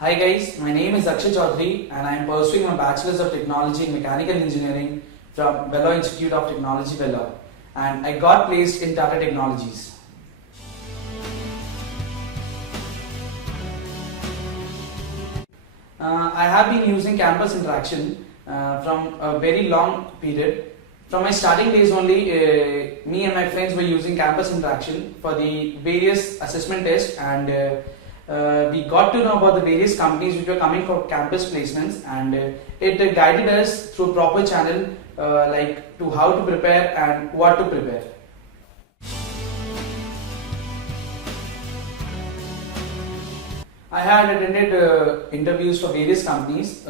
Hi guys, my name is Akshay Chaudhary and I am pursuing my Bachelor's of Technology in Mechanical Engineering from Vellore Institute of Technology, Vellore, and I got placed in Tata Technologies. I have been using campus interaction from a very long period. From my starting days only, me and my friends were using campus interaction for the various assessment tests, and we got to know about the various companies which were coming for campus placements, and it guided us through a proper channel like to how to prepare and what to prepare. I had attended interviews for various companies.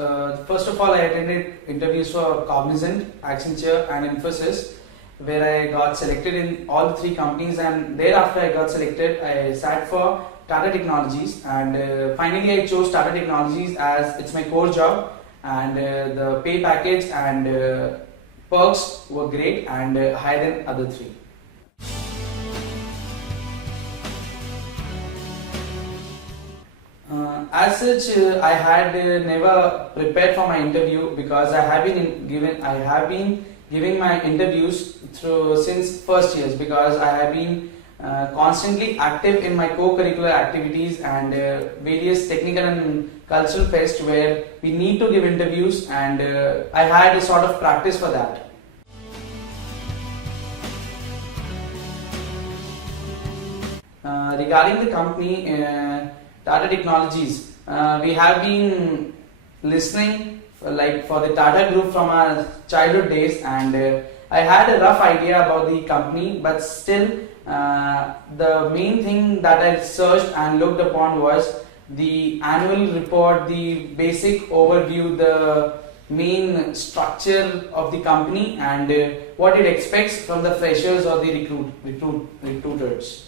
First of all, I attended interviews for Cognizant, Accenture, and Infosys, where I got selected in all the three companies. And thereafter, I got selected. I sat for Tata Technologies, and finally, I chose Tata Technologies as it's my core job. And the pay package and perks were great and higher than other three. As such, I had never prepared for my interview because I have been giving my interviews through since first years, because I have been constantly active in my co-curricular activities and various technical and cultural fests where we need to give interviews, and I had a sort of practice for that. Regarding the company Tata Technologies, we have been listening for the Tata Group from our childhood days, and I had a rough idea about the company, but still the main thing that I searched and looked upon was the annual report, the basic overview, the main structure of the company, and what it expects from the freshers or the recruiters.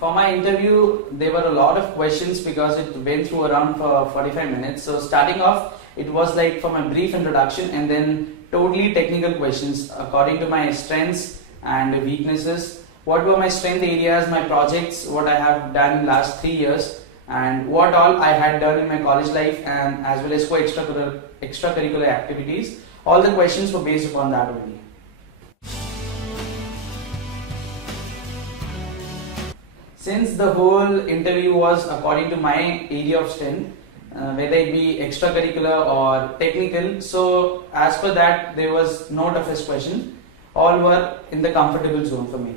For my interview, there were a lot of questions because it went through around for 45 minutes. So starting off, it was like from a brief introduction and then totally technical questions according to my strengths and weaknesses. What were my strength areas, my projects, what I have done in last 3 years, and what all I had done in my college life, and as well as for extracurricular activities. All the questions were based upon that only. Since the whole interview was according to my area of strength, whether it be extracurricular or technical, so as per that there was no toughest question. All were in the comfortable zone for me.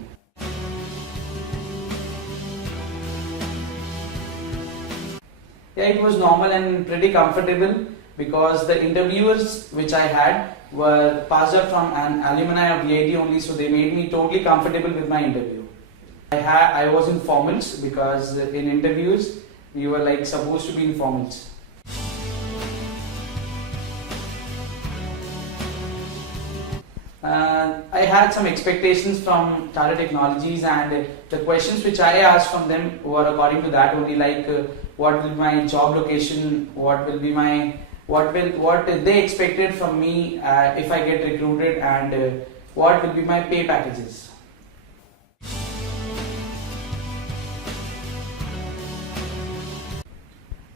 Yeah, it was normal and pretty comfortable because the interviewers which I had were passed out from an alumni of VIT only, so they made me totally comfortable with my interview. I was in formals because in interviews we were like supposed to be in formals. I had some expectations from Tata Technologies, and the questions which I asked from them were according to that only, like what will be my job location, what they expected from me if I get recruited, and what will be my pay packages.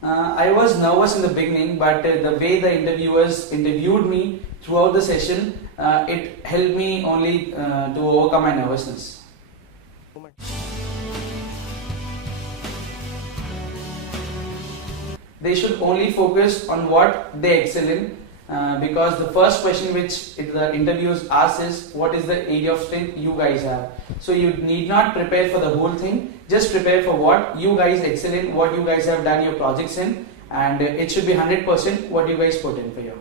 I was nervous in the beginning, but the way the interviewers interviewed me throughout the session, it helped me only to overcome my nervousness. They should only focus on what they excel in, because the first question which the interviewers ask is what is the area of strength you guys have. So you need not prepare for the whole thing, just prepare for what you guys excel in, what you guys have done your projects in, and it should be 100% what you guys put in for you.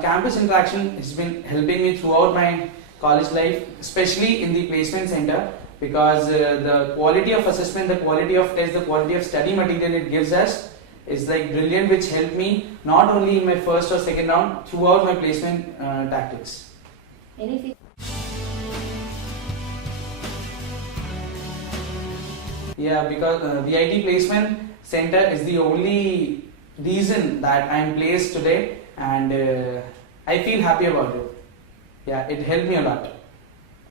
Campus interaction has been helping me throughout my college life, especially in the placement center, because the quality of assessment, the quality of test, the quality of study material it gives us is like brilliant, which helped me not only in my first or second round, throughout my placement tactics. Yeah, because VIT placement center is the only reason that I am placed today, and I feel happy about it. Yeah, it helped me a lot.